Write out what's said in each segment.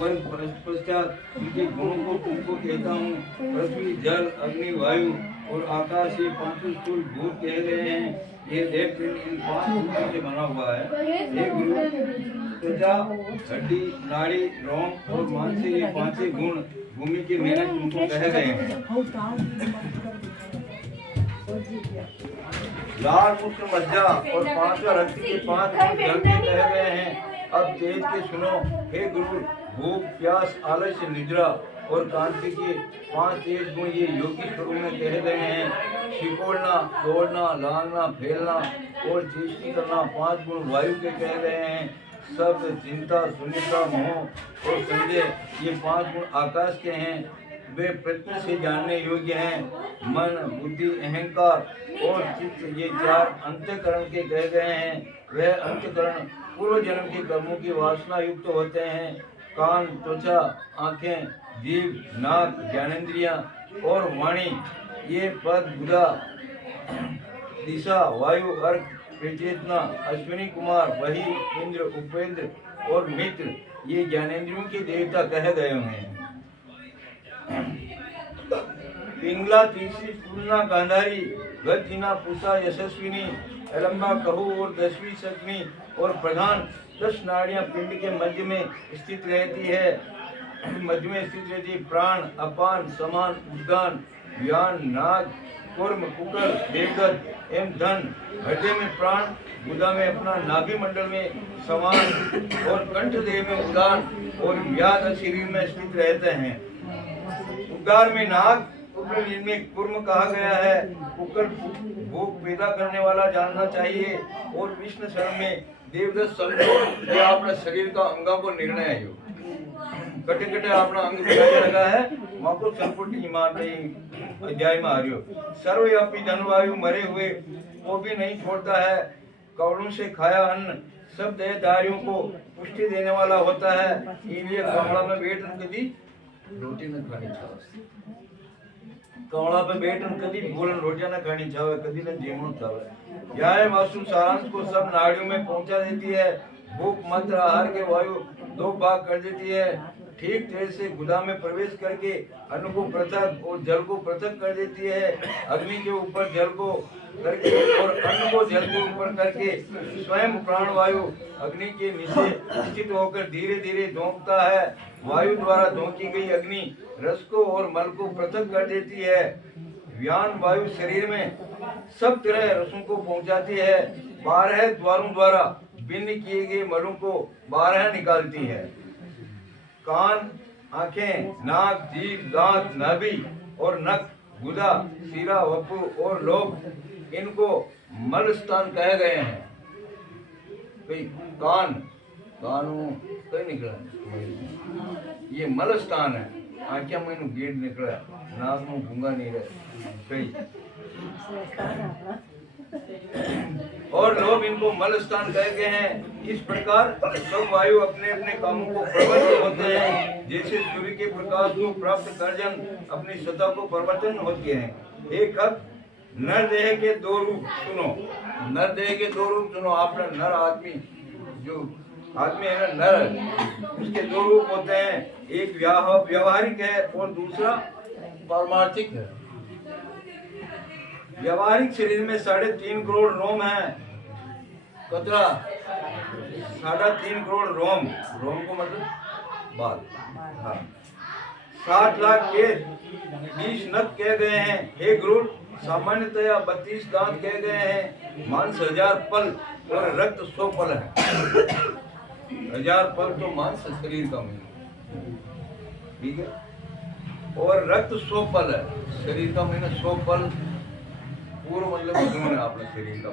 One पश्चात उनके गुणों को तुमको कहता हूँ। पृथ्वी, जल, अग्नि, वायु और आकाश ये पांचों स्थूल भूत कहे गए हैं। ये देह पिंड इन 5 भूतों से बना हुआ है। हे गुरु, त्वचा, हड्डी, नाड़ी, रोम और मांस से ये 5 गुण भूमि की मेहनत तुमको कहे गए हैं। लाल, मूत्र, मज्जा और 5वां रक्त के 5 गुण जल के कहे गए हैं। अब तेज के सुनो। हे गुरु, भूख, प्यास, आलस्य, निद्रा और कांति के 5 तेज गुण ये योगी स्वरूप में कहे गए हैं। सिकोड़ना, दौड़ना, लांगना, फैलना और चेष्टि करना 5 गुण वायु के कहे गए हैं। सब, चिंता, शून्यता, मोह और संदेह ये 5 गुण आकाश के हैं। वे प्रत्यक्ष से जानने योग्य हैं। मन, बुद्धि, अहंकार और चित्त ये 4 अंतःकरण के कहे गए हैं। वह अंतःकरण पूर्व जन्म के कर्मों की वासना युक्त होते हैं। कान, त्वचा, आंखें, जीभ, नाक, ज्ञानेंद्रियां और वाणी ये पद, बुधा, दिशा, वायु, अर्क, प्रचेतना, अश्विनी कुमार, वही, इंद्र, उपेंद्र और मित्र ये ज्ञानेंद्रियों के देवता कहे गए हैं। पिंगला, तीसरी, पूर्णा, गांधारी, गजना, पूषा, यशस्विनी, अलंबा, कहू और 10वीं शक्नी और प्रधान 10 नाड़ियां पिंड के मध्य में स्थित रहती है। मध्य में स्थित रहती है। प्राण, अपान, समान, उद्गान, व्यान, नाग, कूर्म, कुकर, देवदत्त एवं धन। हृदय में प्राण, गुदा में अपना, नाभि मंडल में समान और कंठ देह में उदान और व्याध शरीर में स्थित रहते हैं। उद्गार में नाग, उपनील में कूर्म कहा गया है। कुकर भूख पैदा करने वाला जानना चाहिए। और विष्णु शरण में देवदत्त समझो ये अपना शरीर का अंगों को निर्णय है। जो कटे कटे अपना अंग बिगाड़ने लगा है वहां को संपुटी मार नहीं अध्याय में आ रही हो। सर्वव्यापी धनवायु मरे हुए वो भी नहीं छोड़ता है। कवड़ों से खाया अन्न सब देहधारियों को पुष्टि देने वाला होता है। इसलिए कमला में बैठ कभी रोटी न खानी चाहिए। कमला पे बैठ कभी बोलन रोटियां न खानी चाहिए, कभी न जेमणो चाहिए। यह वास्तु सारांश को सब नाड़ियों में पहुंचा देती है। भूख, मंत्र, आहार के वायु 2 भाग कर देती है। ठीक तेज से गुदा में प्रवेश करके अन्न को पृथक और जल को पृथक कर देती है। अग्नि के ऊपर जल को करके और अन्न को जल के ऊपर करके स्वयं प्राणवायु अग्नि के नीचे स्थित होकर धीरे धीरे धोंकता है। वायु द्वारा धोंकी गई अग्नि रस को और मल को पृथक कर देती है। व्यान वायु शरीर में सब तरह रसों को पहुंचाती है। 12 द्वारों द्वारा भिन्न किए गए मलों को 12 निकालती है। कान, आंखें, नाक, जीभ, दांत, नाभि और नख, गुदा, सिरा, वपु और लोभ इनको मल स्थान कहे गए हैं। कान, कानों कहीं निकला ये मल स्थान है। आंखें में गेट निकला, नाक में गूंगा नहीं रहा कहीं और लोग इनको मल स्थान कहे गए हैं। इस प्रकार सब वायु अपने अपने कामों को प्रवृत्त होते हैं। जैसे सूर्य के प्रकाश को प्राप्त करजन अपनी सत्ता को प्रवचन होते हैं। एक अब नर देह के 2 रूप सुनो। नर देह के 2 रूप सुनो। आपने नर आदमी जो आदमी है ना नर, उसके 2 रूप होते हैं। एक व्यावहारिक है और दूसरा पारमार्थिक है। व्यावहारिक शरीर में 3.5 करोड़ रोम है। कतरा 3.5 करोड़ रोम। रोम को मतलब बाल। हाँ 60 लाख के 20 नख कहे गए हैं। हे गुरु, सामान्यतया 32 दांत कहे गए हैं। मांस 1000 पल और रक्त 100 पल है। 1000 पल तो मांस शरीर का महीना, ठीक है। और रक्त 100 पल है। शरीर का महीना 100 पल पूर्व मतलब है अपने शरीर का।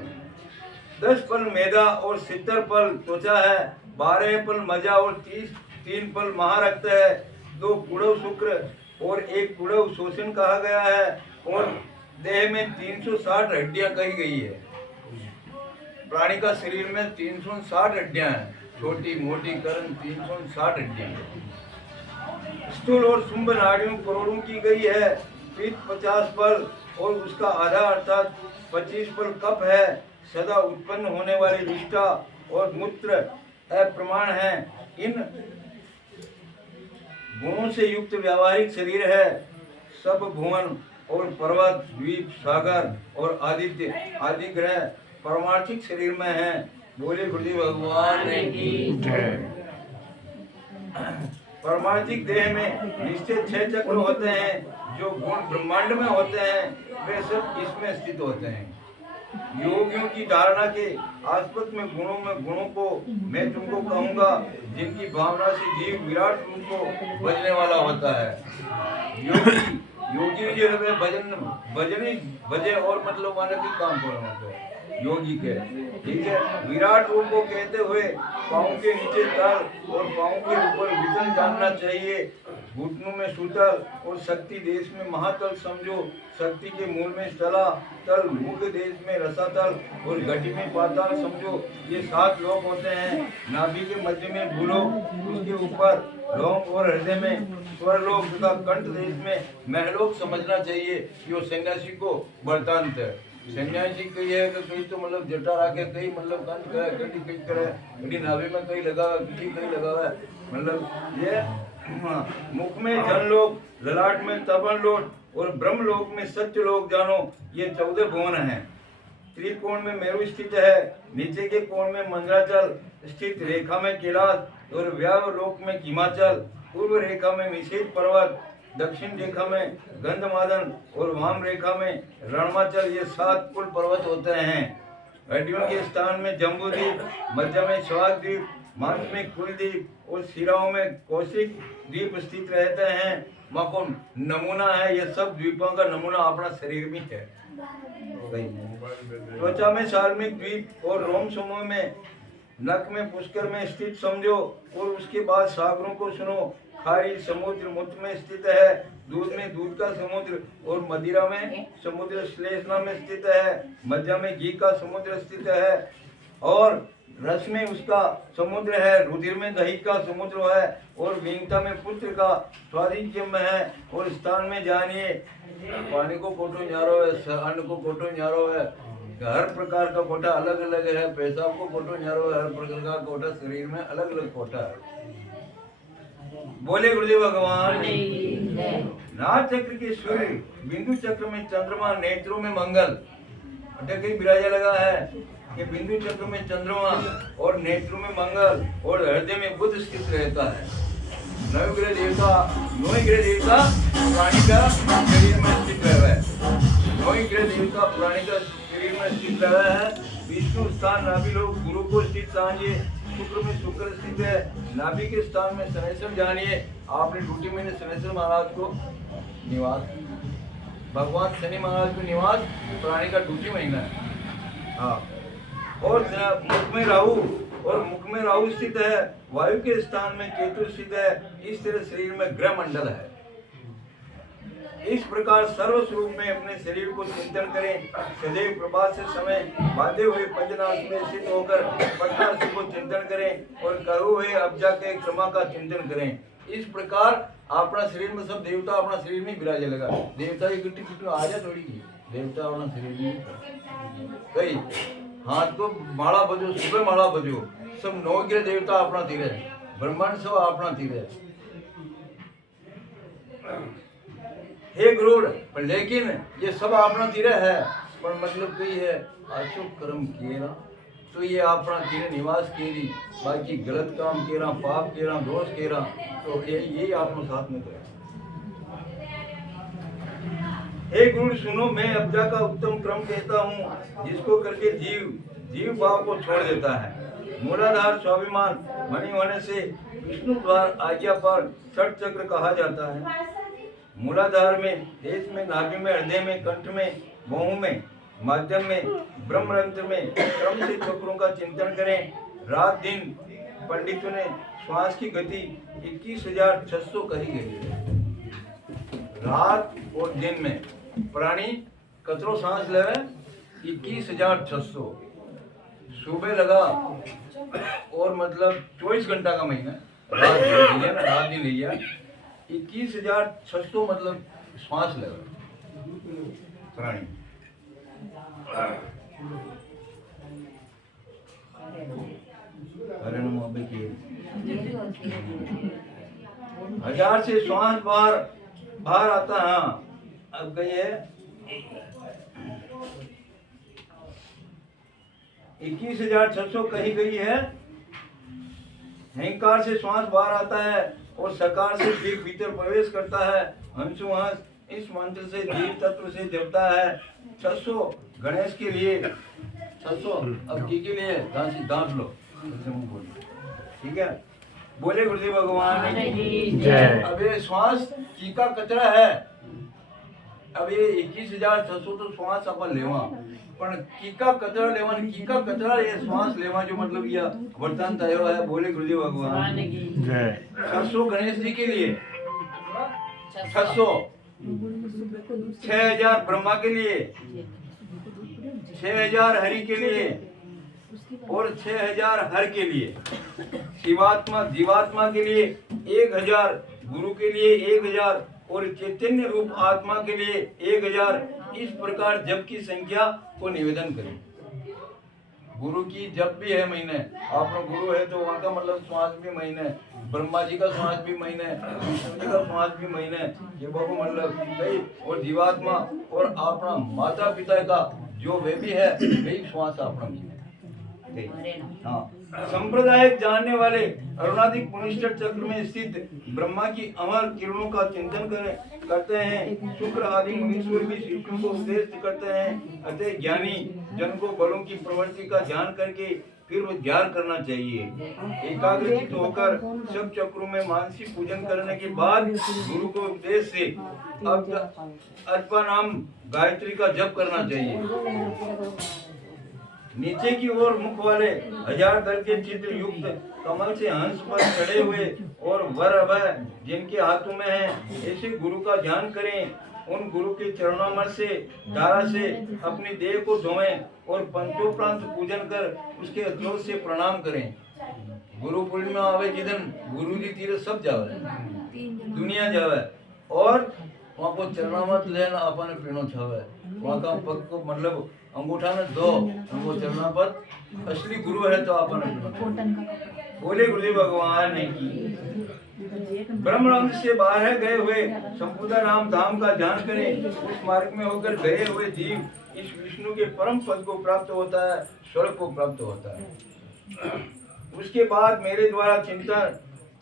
10 पल मैदा और 70 पल त्वचा है। 12 पल मजा और 3 पल महारक्त है। 2 कुड़व शुक्र और 1 कुड़व शोषण कहा गया है। और देह में 360 हड्डियां कही गई है। प्राणी का शरीर में 360 हड्डियां हैं। छोटी मोटी कर्ण 360 हड्डियां। स्थूल और शुंभ नाड़ियों करोड़ों की गई है। पीठ 50 पल और उसका आधा अर्थात 25 पल कप है। सदा उत्पन्न होने वाली विष्ठा और मूत्र अप्रमाण है। इन गुणों से युक्त व्यावहारिक शरीर है। सब भुवन और पर्वत, द्वीप, सागर और आदित्य आदि ग्रह परमार्थिक शरीर में हैं। बोले गुरुदेव भगवान की जय। परमार्थिक देह में निश्चित 6 चक्र होते हैं जो गुण ब्रह्मांड में होते हैं, वे सब इसमें स्थित होते हैं। योगियों की धारणा के आस्पद में गुणों को मैं तुमको कहूंगा, जिनकी भावना से जीव विराट रूप को बजने वाला होता है। योगी जो है भजनी बजे और मतलब वाले भी काम करना होता है योगी के, ठीक है। विराट रूप को कहते हुए पाँव के नीचे तल और पाँव के ऊपर वितन जानना चाहिए। घुटनों में सूतल और शक्ति देश में महातल समझो। शक्ति के मूल में स्थला तल, मुख देश में रसातल और घटी में पाताल समझो। ये 7 लोक होते हैं। नाभि के मध्य में भूलोक, उसके ऊपर लोक और हृदय में स्वरलोक तथा कंठ देश में महलोक समझना चाहिए। यो सन्यासी को वृत्तांत है। सन्यासी कई है कि कई तो मतलब जटा रखे, कई मतलब कंठ करे, कई करे, कई नाभि में कई लगा हुआ, कई लगा हुआ है। मतलब ये मुख में जनलोक, ललाट में तपन लोक और ब्रह्मलोक में सत्यलोक जानो। ये 14 भुवन हैं। त्रिकोण में मेरु स्थित है, नीचे के कोण में मंदराचल स्थित, रेखा में कैलाश और व्यावलोक में हिमाचल, पूर्व रेखा में निषेध पर्वत, दक्षिण रेखा में गंधमादन और वाम रेखा में रणमाचल। ये 7 कुल पर्वत होते हैं। हड्डियों के स्थान में जम्बूद्वीप, मध्य में स्वाग द्वीप, मांस में कुलद्वीप और सिराओं में कौशिक द्वीप स्थित रहते हैं। वहाँ को नमूना है, ये सब द्वीपों का नमूना अपना शरीर में है। त्वचा में सार्मिक द्वीप और रोम समूह में, नख में पुष्कर में स्थित समझो। और उसके बाद सागरों को सुनो। खारी समुद्र मुक्त में स्थित है, दूध में दूध का समुद्र और मदिरा में समुद्र श्लेषणा में स्थित है, मध्य में घी का समुद्र स्थित है और रस में उसका समुद्र है, रुधिर में दही का समुद्र है और विंगता में पुत्र का स्वादिष्ट में है। और स्थान में जानिए, पानी को कोटो न्यारो है, अन्न को कोटो न्यारो है, हर प्रकार का कोटा अलग अलग है। पेशाब को कोटो न्यारो है, हर प्रकार का कोटा शरीर में अलग अलग कोटा है। बोले गुरुदेव भगवान। नाथ चक्र के सूर्य, बिंदु चक्र में चंद्रमा, नेत्रों में मंगल। कहीं विराजा लगा है कि बिंदु चक्र में चंद्रमा और नेत्रों में मंगल और हृदय में बुध स्थित रहता है। नौ ग्रह देवता प्राणी का शरीर में स्थित रहा है। 9 ग्रह देवता प्राणी का शरीर में स्थित रहा है। विष्णु स्थान नाभि लोग, गुरु को स्थित सांझे, शुक्र में शुक्र स्थित है। नाभि के स्थान में शनैश्वर जानिए। आपने ड्यूटी में शनैश्वर महाराज को निवास, भगवान शनि महाराज को निवास प्राणी का ड्यूटी महीना है। हाँ, और मुख में राहु, और मुख में राहु स्थित है। वायु के स्थान में केतु स्थित है। इस तरह शरीर में ग्रह मंडल है। इस प्रकार सर्व स्वरूप में अपने शरीर को चिंतन करें। सदैव प्रभात से समय बांधे हुए पंचनाश में स्थित होकर पटनासी को चिंतन करें और करो हुए अब्जा के क्षमा का चिंतन करें। इस प्रकार अपना शरीर में सब देवता अपना शरीर में विराजे लगा। देवता की गिट्टी पिट्टी आ जा थोड़ी की देवता अपना शरीर में कई हाथ को माला बजो, सुबह माला बजो, सब 9 ग्रह देवता अपना तीर है, ब्रह्मांड सब अपना तीर है। हे गुरु, पर लेकिन ये सब अपना तीर है, पर मतलब कई है अच्छो कर्म केरा तो ये अपना तीर निवास केरी, बाकी गलत काम केरा, पाप केरा, दोष केरा, तो यही आपको साथ में करे। हे गुरु सुनो, मैं अब्जा का उत्तम क्रम कहता हूँ, जिसको करके जीव भाव को छोड़ देता है। मूलाधार स्वाभिमान मणि होने से विष्णु द्वार आज्ञा पर षट चक्र कहा जाता है। मूलाधार में, देश में, नाभि में, हृदय में, कंठ में, बाहु में, माध्यम में, ब्रह्मरंध्र में क्रम से चक्रों का चिंतन करें। रात दिन पंडितों ने श्वास की गति 21,600 कही गई है। रात और दिन में प्राणी कतरो सांस ले 21,600। सुबह लगा और मतलब 24 घंटा का महीना, रात दिन लिया 21,600 मतलब श्वास लेगा प्राणी। हरे नमो अबे की 1000 से श्वास बाहर बाहर आता है। हाँ, अब कहिए 21,600 कही गई है। हंकार से श्वास बाहर आता है और सकार से जीव भीतर प्रवेश करता है। हंसो हंस इस मंत्र से जीव तत्व से जपता है। 600 गणेश के लिए, 600 अब की के लिए दांत लो, ठीक है। बोले गुरुदेव भगवान की जय। अब ये श्वास की का कचरा है। अब ये 21,600 तो श्वास अपन लेवा, पण कीका कचरा लेवा, कीका कचरा ये श्वास लेवा जो मतलब यह वरदान थयो है। बोले गुरुदेव भगवान की जय। 600 गणेश जी के लिए, 600 6,000 ब्रह्मा के लिए, 6,000 हरि के लिए और 6,000 हर के लिए, शिवात्मा जीवात्मा के लिए 1,000, गुरु के लिए 1,000 और चैतन्य रूप आत्मा के लिए 1,000। इस प्रकार जप की संख्या को निवेदन करें। गुरु की जप भी है महीने, आपका गुरु है तो वहाँ का मतलब श्वास भी महीने, ब्रह्मा जी का श्वास भी महीने, विष्णु जी का श्वास भी महीने, ये बहु मतलब कई, और जीवात्मा और अपना माता पिता का जो वे भी है वही श्वास अपना महीने। हाँ, संप्रदायिक जानने वाले अरुणाधिक पुनिष्ठ चक्र में स्थित ब्रह्मा की अमर किरणों का चिंतन करते हैं। शुक्र आदि मुनीश्वर भी शिष्यों को उपदेश करते हैं। अतः ज्ञानी जन को बलों की प्रवृत्ति का ध्यान करके फिर वो ध्यान करना चाहिए। एकाग्रचित होकर सब चक्रों में मानसिक पूजन करने के बाद गुरु को उपदेश से अल्पा नाम गायत्री का जप करना चाहिए। नीचे की ओर मुख वाले 1000 दल के चित्र युक्त कमल से हंस पर चढ़े हुए और वर अभय जिनके हाथों में है, ऐसे गुरु का ध्यान करें। उन गुरु के चरणामृत से धारा से अपनी देह को धोएं और पंचोपरांत पूजन कर उसके अद्रोह से प्रणाम करें। गुरु पूर्णिमा आवे जिदन गुरु जी तीर सब जावे, दुनिया जावे और वहाँ को चरणामृत लेना अपन पीनो छावे। वहाँ का पग को मतलब अंगूठा में दो वो चरणामृत असली गुरु है तो अपन बोले गुरुदेव भगवान की। ब्रह्मांड से बाहर गए हुए संपूर्ण राम धाम का ध्यान करें। उस मार्ग में होकर गए हुए जीव इस विष्णु के परम पद को प्राप्त होता है, स्वर्ग को प्राप्त होता है। उसके बाद मेरे द्वारा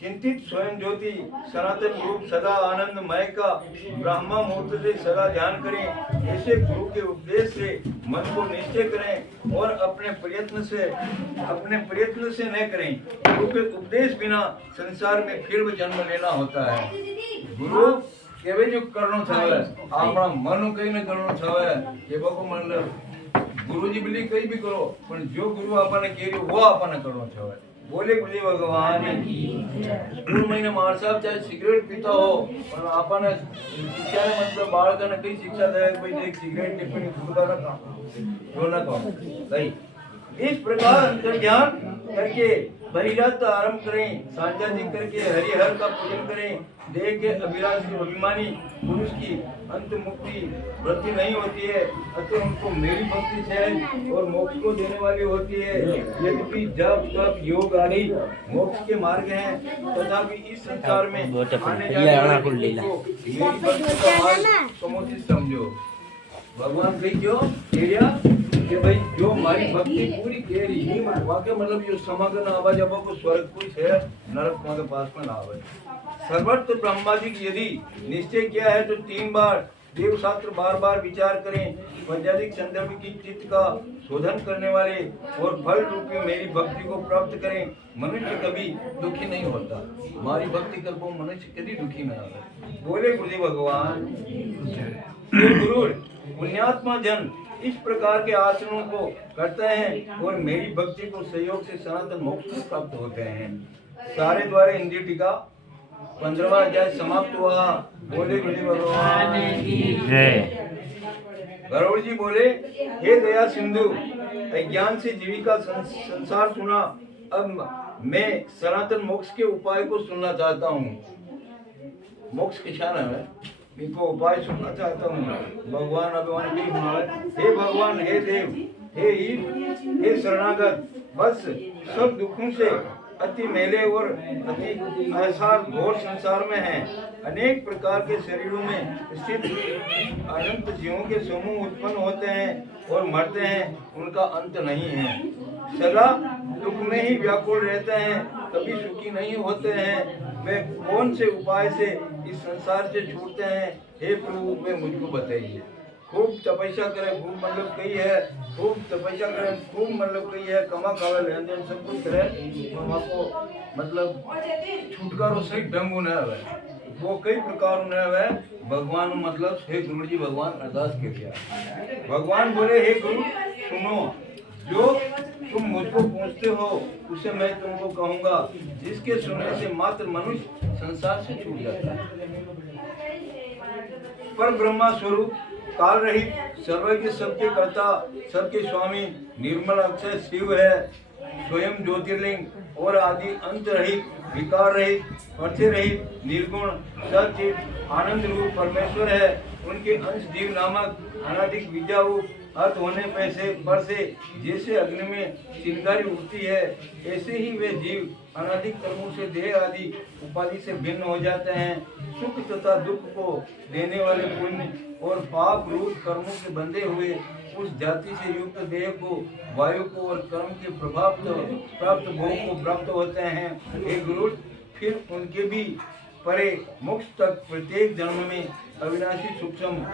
चिंतित स्वयं ज्योति सनातन रूप सदा आनंदमय का ब्रह्मा मुहूर्त से सदा ध्यान करें। ऐसे गुरु के उपदेश से मन को निश्चय करें और अपने प्रयत्न से न करें। गुरु के उपदेश बिना संसार में फिर जन्म लेना होता है। गुरु केवे जो करनो छावे आपना मन कई न करनो छावे के बाको मतलब गुरुजी बोली कई भी करो पर जो गुरु आपने केरी वो आपने करनो छावे। बोले गुरुदेव भगवान की। स्कूल महीने मार साहब चाहे सिगरेट पीता हो पर आपने शिक्षा ने मतलब बाल का न कई शिक्षा दे कोई एक सिगरेट टिप्पणी खुदा ना काम जो ना काम सही। इस प्रकार अंतर ज्ञान करके बहिरात आरंभ करें। सांझा जी करके हरिहर का पूजन करें। देह के अभिलाषी अभिमानी पुरुष की अंत मुक्ति वृत्ति नहीं होती है, अतः उनको मेरी भक्ति से और मोक्ष को देने वाली होती है। यद्यपि जब तब योग आदि मोक्ष के मार्ग हैं, तथापि इस संसार में आने जाने को मेरी भक्ति का मार्ग समुचित समझो। भगवान कही क्यों एरिया कि भाई जो हमारी भक्ति पूरी कह रही है वाक्य मतलब जो समग्र आवा जब को स्वर्ग कुछ है नरक के पास में ना आवे। सर्वत्र ब्रह्मादिक यदि निश्चय किया है तो 3 बार देव शास्त्र बार बार विचार करें। पंचाधिक संदर्भ की चित्त का शोधन करने वाले और फल रूपी मेरी भक्ति को प्राप्त करें। मनुष्य कभी दुखी नहीं होता। हमारी भक्ति कर वो मनुष्य कभी दुखी नहीं होता। बोले गुरुदेव भगवान। गुरु पुण्यात्मा जन इस प्रकार के आचरणों को करते हैं और मेरी भक्ति को सहयोग से सनातन मोक्ष प्राप्त होते हैं। सारे द्वारे इंद्रिय टीका 15वां अध्याय समाप्त हुआ। बोले गुरुदेव भगवान जय। गरुड़ जी बोले हे दया सिंधु अज्ञान से जीविका संसार सुना, अब मैं सनातन मोक्ष के उपाय को सुनना चाहता हूँ। मोक्ष किसान है इनको उपाय सुनना चाहता हूँ। भगवान अभिमान हे भगवान हे देव हे ईश हे शरणागत बस सब दुखों से अति मैले और अति असार घोर संसार में हैं। अनेक प्रकार के शरीरों में स्थित अनंत जीवों के समूह उत्पन्न होते हैं और मरते हैं, उनका अंत नहीं है। सदा दुख में ही व्याकुल रहते हैं, कभी सुखी नहीं होते हैं। वे कौन से उपाय से इस संसार से छूटते हैं? हे प्रभु, वे मुझको बताइए। खूब तपस्या करें, खूब मतलब कही है, खूब तपस्या करें, खूब मतलब कही है, कमा खावे लेन देन सब कुछ करें, हम आपको मतलब छुटकारो सही ढंग न है। वो कई प्रकार न है। भगवान मतलब हे गुरु जी, भगवान अरदास कर दिया। भगवान बोले, हे गुरु सुनो, जो तुम मुझको पूछते हो उसे मैं तुमको कहूंगा, जिसके सुनने से मात्र मनुष्य संसार से छूट जाता है। पर ब्रह्मा स्वरूप काल रहित सर्वज्ञ सबके कर्ता सबके स्वामी निर्मल अक्षय शिव है। स्वयं ज्योतिर्लिंग और आदि अंत रहित विकार रहित अर्थ रहित निर्गुण सचित आनंद रूप परमेश्वर है। उनके अंश जीव नामक अनादिक विद्या रूप अर्थ होने पैसे पर से जैसे अग्नि में चिंगारी उठती है, ऐसे ही वे जीव अनादिक कर्मों से देह आदि उपाधि से भिन्न हो जाते हैं। सुख तथा दुख को देने वाले पुण्य और पाप रूप कर्मों के बंधे हुए उस जाति से युक्त देह को, वायु को और कर्म के प्रभाव प्राप्त भोग को प्राप्त होते हैं। हे गुरु, फिर उनके भी परे मोक्ष तक प्रत्येक जन्म में अविनाशी सूक्ष्म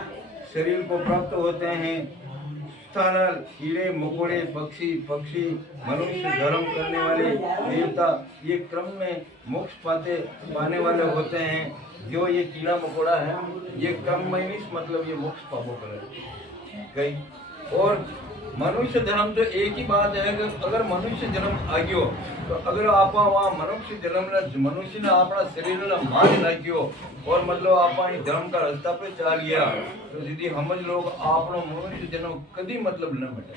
शरीर को प्राप्त होते हैं। स्थानल कीड़े मकोड़े पक्षी मनुष्य धर्म करने वाले देवता ये क्रम में मोक्ष पाने वाले होते हैं। जो ये कीड़ा मकोड़ा है ये क्रम में मतलब ये मोक्ष पापो करे गई। और मनुष्य जन्म तो एक ही बात है कि अगर मनुष्य जन्म आ गयो तो अगर आप वहाँ मनुष्य जन्म मनुष्य ने अपना शरीर ने मान नाख्यो और मतलब आप धर्म का रास्ता पे चला लिया तो दीदी हम लोग आप मनुष्य जन्म कभी मतलब न मिटे।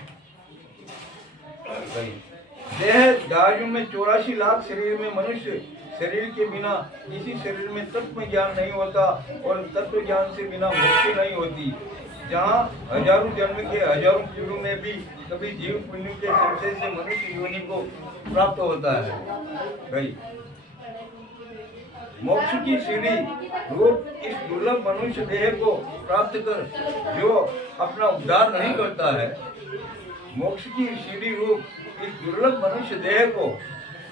देह दायु में 84 लाख शरीर में मनुष्य शरीर के बिना किसी शरीर में तत्व ज्ञान नहीं होता और तत्व ज्ञान से बिना मुक्ति नहीं होती। जहाँ हजारों जन्म के हजारों पीढ़ों में भी कभी जीव पुण्य के संशय से मनुष्य योनि को प्राप्त होता है। भाई मोक्ष की सीढ़ी रूप इस दुर्लभ मनुष्य देह को प्राप्त कर जो अपना उद्धार नहीं करता है, मोक्ष की सीढ़ी रूप इस दुर्लभ मनुष्य देह को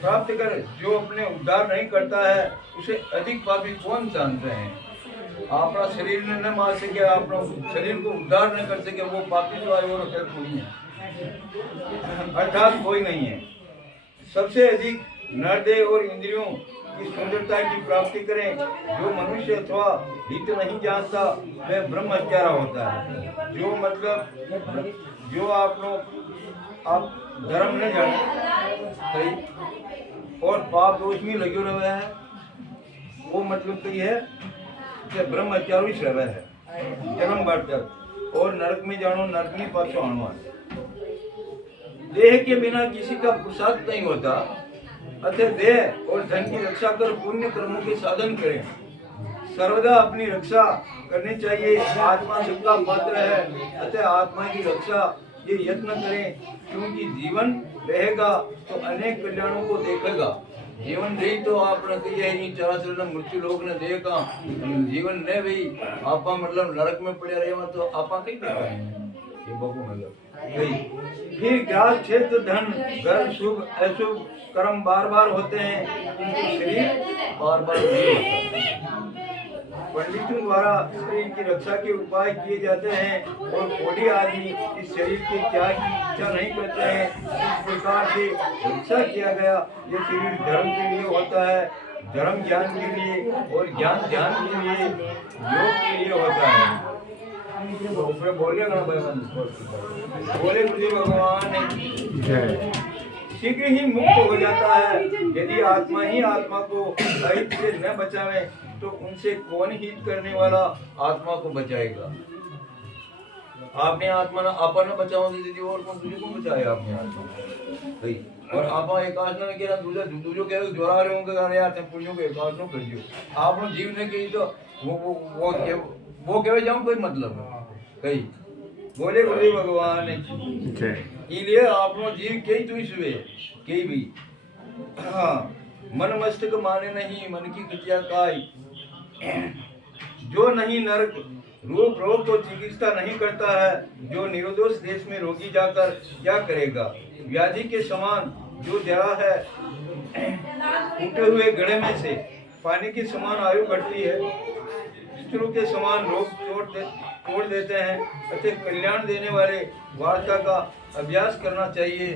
प्राप्त कर जो अपने उद्धार नहीं करता है, उसे अधिक पापी कौन जानते हैं? अपना शरीर ने न मार सके, अपना शरीर को उद्धार न कर सके, वो पापी जो है वो नहीं है, अर्थात कोई नहीं है। सबसे अधिक नरदेह और इंद्रियों की सुंदरता की प्राप्ति करें जो मनुष्य अथवा हित नहीं जानता वह ब्रह्म हत्यारा होता है। जो मतलब जो आप धर्म न जाने और पाप दोष में लगे रहे हैं, वो मतलब तो यह है ब्रह्म हत्यारू ही रहे है जन्म भर तक और नरक में जानो, नरक में पाछो आनो। देह के बिना किसी का पुरुषार्थ नहीं होता, अतः देह और धन की रक्षा कर पुण्य कर्मों के साधन करें। सर्वदा अपनी रक्षा करनी चाहिए। आत्मा सबका पात्र है, अतः आत्मा की रक्षा ये यत्न करें, क्योंकि जीवन रहेगा तो अनेक कल्याणों को देखेगा। जीवन रही तो आपने कही चराचर मृत्यु लोग ने देखा, जीवन ने भी आप मतलब नरक में पड़े रहे तो आप कहीं ये बबू मतलब फिर ग्रास क्षेत्र धन घर शुभ अशुभ कर्म बार बार होते हैं, किंतु शरीर बार बार नहीं होता। पंडितों द्वारा शरीर की रक्षा के उपाय किए जाते हैं और कोढ़ी आदमी इस शरीर के त्याग की इच्छा नहीं करते हैं। इस प्रकार से रक्षा किया गया। यह शरीर धर्म के लिए होता है, धर्म ज्ञान के लिए और ज्ञान ध्यान के लिए, योग के लिए होता है। बोले गुरु भगवान शीघ्र ही मुक्त हो जाता है। यदि आत्मा ही आत्मा को अहित से न बचावे तो उनसे कौन हित करने वाला आत्मा को बचाएगा? आपने आत्मा अपन बचाओगे दीदी और कौन तुझे कौन बचाए? आपने आत्मा और आप एकाश ने केरा दूसरो कह जोरा रहे होंगे अरे यार तुम पुण्यों के एकाश नो कर दियो। आप जीव ने कही तो वो कहे जाऊं कोई मतलब कही बोले गुरु भगवान इसलिए आप जीव कई तुई सुवे कई भी हाँ, मन मस्तक माने नहीं मन की गतिया काय, जो नहीं नरक रोग को चिकित्सा नहीं करता है, जो निरोधोष देश में रोगी जाकर क्या करेगा। व्याधि के समान जो जरा है, टूटे हुए घड़े में से पानी के समान आयु बढ़ती है, शत्रु के समान रोग तोड़ देते हैं। अतः कल्याण देने वाले वार्ता का अभ्यास करना चाहिए।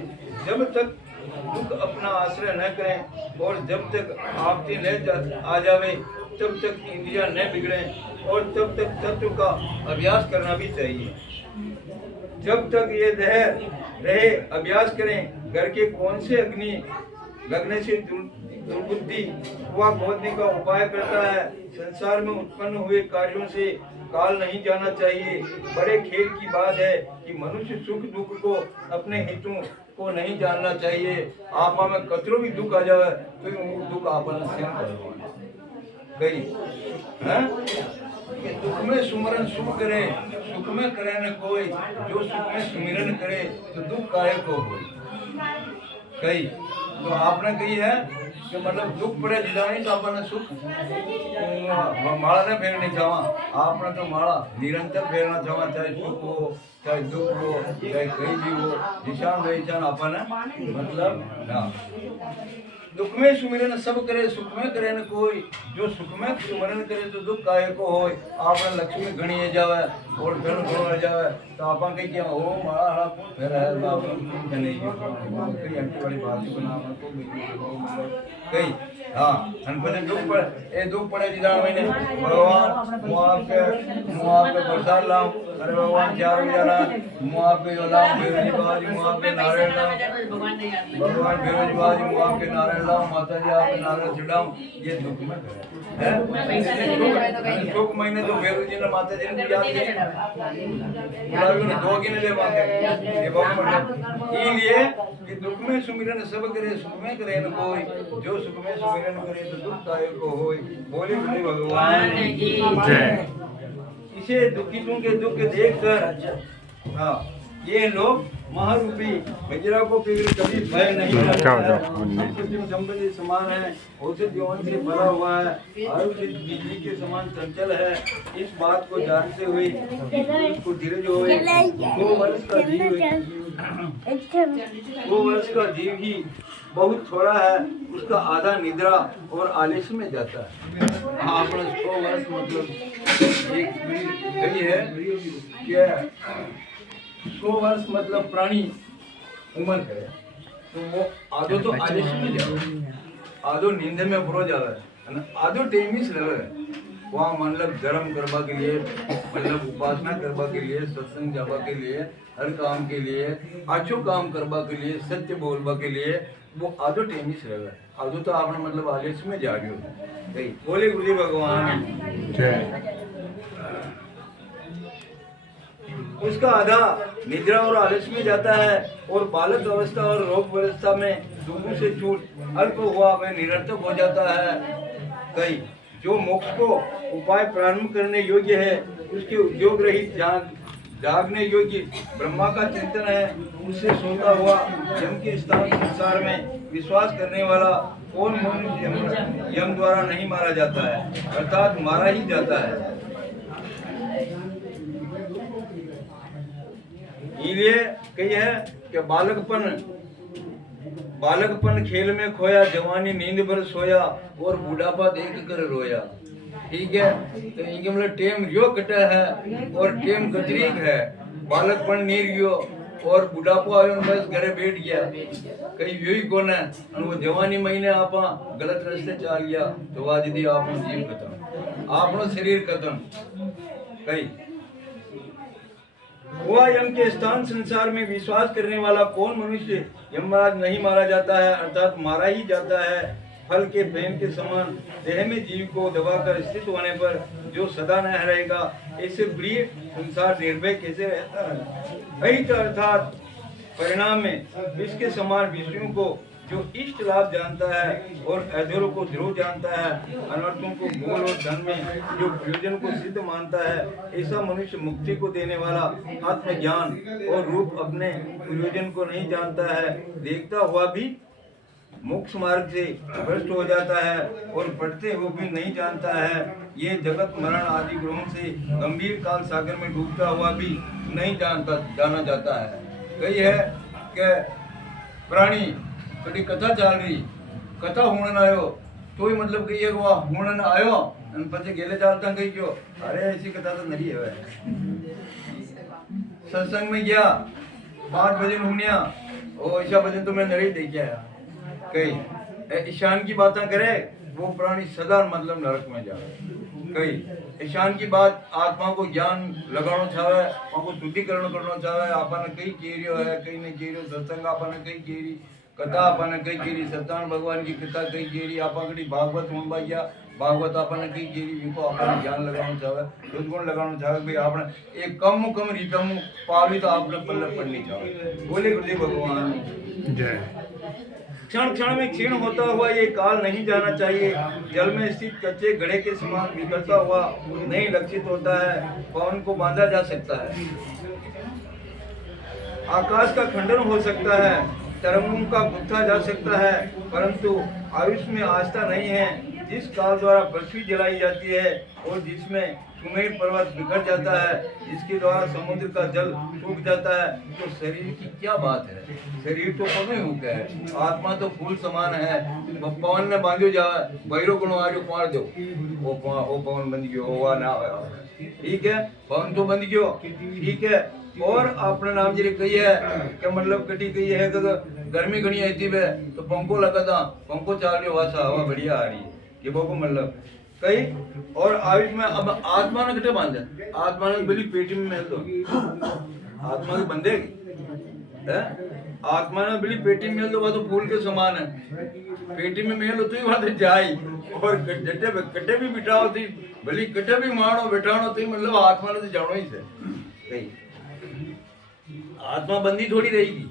जब तक दुख अपना आश्रय न करें और जब तक आपत्ति न आ जावे, तब तक इंद्रियां न बिगड़े और तब तक तत्व का अभ्यास करना भी चाहिए। जब तक ये देह रहे अभ्यास करें। घर के कौन से अग्नि लगने से दुर्बुद्धि हुआ खोदने का उपाय करता है। संसार में उत्पन्न हुए कार्यों से काल नहीं जाना चाहिए। बड़े खेल की बात है कि मनुष्य सुख दुख को अपने हितों को नहीं जानना चाहिए। आपा में कतरो भी दुख आ जाए तो दुख आपा गई है। दुख में सुमरन सुख करे, सुख में करे न कोई, जो सुख में सुमिरन करे तो दुख काहे को होई। कही तो आपने कही है कि मतलब दुख पड़े जिला नहीं तो आपने सुख माला ने फेरनी चावा। आपने तो माला निरंतर फेरना चावा, चाहे सुख हो चाहे दुख हो चाहे कहीं भी हो, निशान पहचान आपने मतलब ना। दुख में सुमिरन सब करे, सुख में करे न कोई, जो सुख में सुमिरन करे तो दुख काहे को होय। आपने लक्ष्मी गणी जावे और धन बढ़ जावे तो आपा कही कि ओ मारा हड़ा फिर है बाप नहीं कई अंटी वाली बात को नाम को कई। हां अनपढ़ दुख पड़े जिदा महीने भगवान मुआफ के प्रसाद लाओ। अरे भगवान चार बजाना मुआफ के लाओ, बेरोजगार मुआफ के नारायण लाओ, भगवान बेरोजगार मुआफ के नारायण लाओ, माता जी आपके नारायण चढ़ाओ। ये दुख में है सुख महीने तो बेरोजी ने माता जी ने याद किया दो गिने ले मांगे ये बहुत इसलिए कि दुख में सुमिरन सब करे, सुख में करे न कोई, जो सुख में सुमिरन करे तो दुख काहे को होय। बोले भगवान की जय। इसे दुखितों के दुख देखकर हाँ ये लोग महारूपी बजरा को कभी भय नहीं करता है। संपत्ति समान है, औषध यौवन से भरा हुआ है, आयुष्य बिजली के समान चंचल है। इस बात को जानते हुए उसको धीरज होए। 2 वर्ष का जीव ही बहुत थोड़ा है, उसका आधा निद्रा और आलस्य में जाता है। आपने 100 वर्ष मतलब एक गई है कि 100 वर्ष मतलब प्राणी उम्र करे तो वो आधो तो आलस्य में जावे, आधो नींद में बुरो जावे, आधो टेमिस रहे। वहाँ मतलब धर्म करवा के लिए, मतलब उपासना करवा के लिए, सत्संग जावा के लिए, हर काम के लिए, अच्छो काम करवा के लिए, सत्य बोलवा के लिए वो आधो टेमिस रहे। आधो तो आपने मतलब आलस्य में जा रही हो। बोले गुरु भगवान उसका आधा निद्रा और आलस्य में जाता है और बालक अवस्था और रोग अवस्था में दुखों से छूट अल्प हुआ वह निरर्थक हो जाता है। कई जो मोक्ष को उपाय प्रारंभ करने योग्य है, उसके उद्योग रहित जागने योग्य ब्रह्मा का चिंतन है, उससे सोता हुआ यम के स्थान संसार में विश्वास करने वाला कौन मनुष्य यम द्वारा नहीं मारा जाता है, अर्थात मारा ही जाता है। इसलिए कही है कि बालकपन खेल में खोया, जवानी नींद भर सोया और बुढ़ापा देख कर रोया। ठीक है, तो इनके मतलब टेम रियो कटा है और टेम कतरीक है। बालकपन नीर गयो और बुढ़ापा आयो बस घरे बैठ गया, कहीं यही कौन है। और वो जवानी महीने आपा गलत रास्ते चाल गया तो आज यदि आपनो जीव खत्म, आपनो शरीर खत्म। कहीं हुआ यम के स्थान संसार में विश्वास करने वाला कौन मनुष्य यमराज नहीं मारा जाता है, अर्थात मारा ही जाता है। फल के प्रेम के समान देह में जीव को दबाकर स्थित होने पर जो सदा न रहेगा, ऐसे प्रिय संसार निर्भय कैसे रहता है। अर्थात परिणाम में इसके समान विषयों को जो इष्ट लाभ जानता है और अधूरों को ध्रुव जानता है, अनर्थों को मूल और धन में जो प्रयोजन को सिद्ध मानता है, ऐसा मनुष्य मुक्ति को देने वाला आत्मज्ञान और रूप अपने प्रयोजन को नहीं जानता है, देखता हुआ भी मोक्ष मार्ग से भ्रष्ट हो जाता है और पढ़ते हुए भी नहीं जानता है। ये जगत मरण आदि ग्रहों से गंभीर काल सागर में डूबता हुआ भी नहीं जाना जाता है। कही है कि प्राणी कभी कथा चाल रही, कथा होने आयो तो ही मतलब कही है वो होने आयो અને પછી गेले चालता कही क्यों, अरे ऐसी कथा तो नहीं है। सत्संग में गया 5 भजन हुनिया, ओ ऐसा भजन तो मैं नहीं देख आया। कई ईशान की बातें करे वो प्राणी सदा मतलब नरक में जाए। कई ईशान की बात आत्मा को ज्ञान लगाना चाहे, को शुद्धिकरण करना चाहे, आपने कई केरियो है कई ने केरियो सत्संग आपने कई केरी कथा आपने कई केरी सत्यनारायण भगवान की कथा कई केरी आपने भागवत होनबा गया भागवत आपने कई केरी विको आपने ज्ञान लगाना चाहे सद्गुण लगाना चाहे भाई आपने एक कम रीतम पावी तो आपने पल्लव पढ़नी चाहे। बोले गुरुदेव भगवान जय। क्षण क्षण में क्षीण होता हुआ ये काल नहीं जाना चाहिए। जल में स्थित कच्चे घड़े के समान बिखरता हुआ नहीं लक्षित होता है, पवन को बांधा जा सकता है, आकाश का खंडन हो सकता है, तरंगों का गुत्था जा सकता है, परंतु आयुष में आस्था नहीं है। जिस काल द्वारा पृथ्वी जलाई जाती है और जिसमें सुमेर पर्वत बिखर जाता है, जिसके द्वारा समुद्र का जल सूख जाता है, तो शरीर की क्या बात है। शरीर तो कम हो गया है, आत्मा तो फूल समान है। पवन ने बांधो जाए भैरो गुणो आर्यो मार दो वो पवन बंद गयो वो ना ठीक है, पवन तो बंद गयो ठीक है। और अपने नाम जी कही है कि मतलब कटी कही है कि गर्मी घनी आई वे तो पंखो लगा था, पंखो चाल रही वासा हवा बढ़िया आ रही है कि वो मतलब कई। और आयुष में अब आत्मा ने कटे बांधे, आत्मा ने बोली पेटी में मेल दो, आत्मा के बंधेगी है, आत्मा ने बोली पेटी में मेल दो, तो फूल के समान है, पेटी में मेल तो ही वहां जाए और कटे भी बिठाओ थी भली कटे भी मारो बैठानो थी, मतलब आत्मा ने तो जानो ही से कई आत्मा बंदी थोड़ी रहेगी।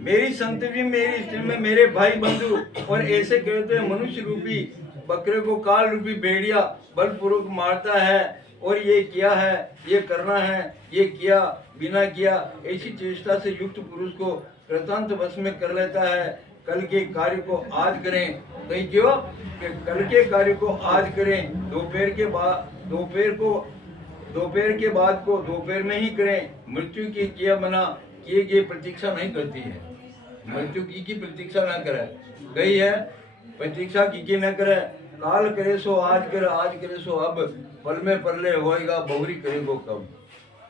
मेरी संतति मेरी स्त्री में मेरे भाई बंधु और ऐसे कहते हैं मनुष्य रूपी बकरे को काल रूपी भेड़िया बलपूर्वक मारता है और ये किया है ये करना है ये किया बिना किया ऐसी चेष्टा से युक्त पुरुष को कृतांत वश में कर लेता है। कल के कार्य को आज करें, कहीं क्यों कि कल के कार्य को आज करें, दोपहर के बाद को दोपहर में ही करें। मृत्यु की किया मना किए गए प्रतीक्षा नहीं करती है, मृत्यु की प्रतीक्षा न करे, गई है प्रतीक्षा की न करे। काल करे सो आज करे सो अब, पल में पल्ले होएगा बहुरी करेगो कब।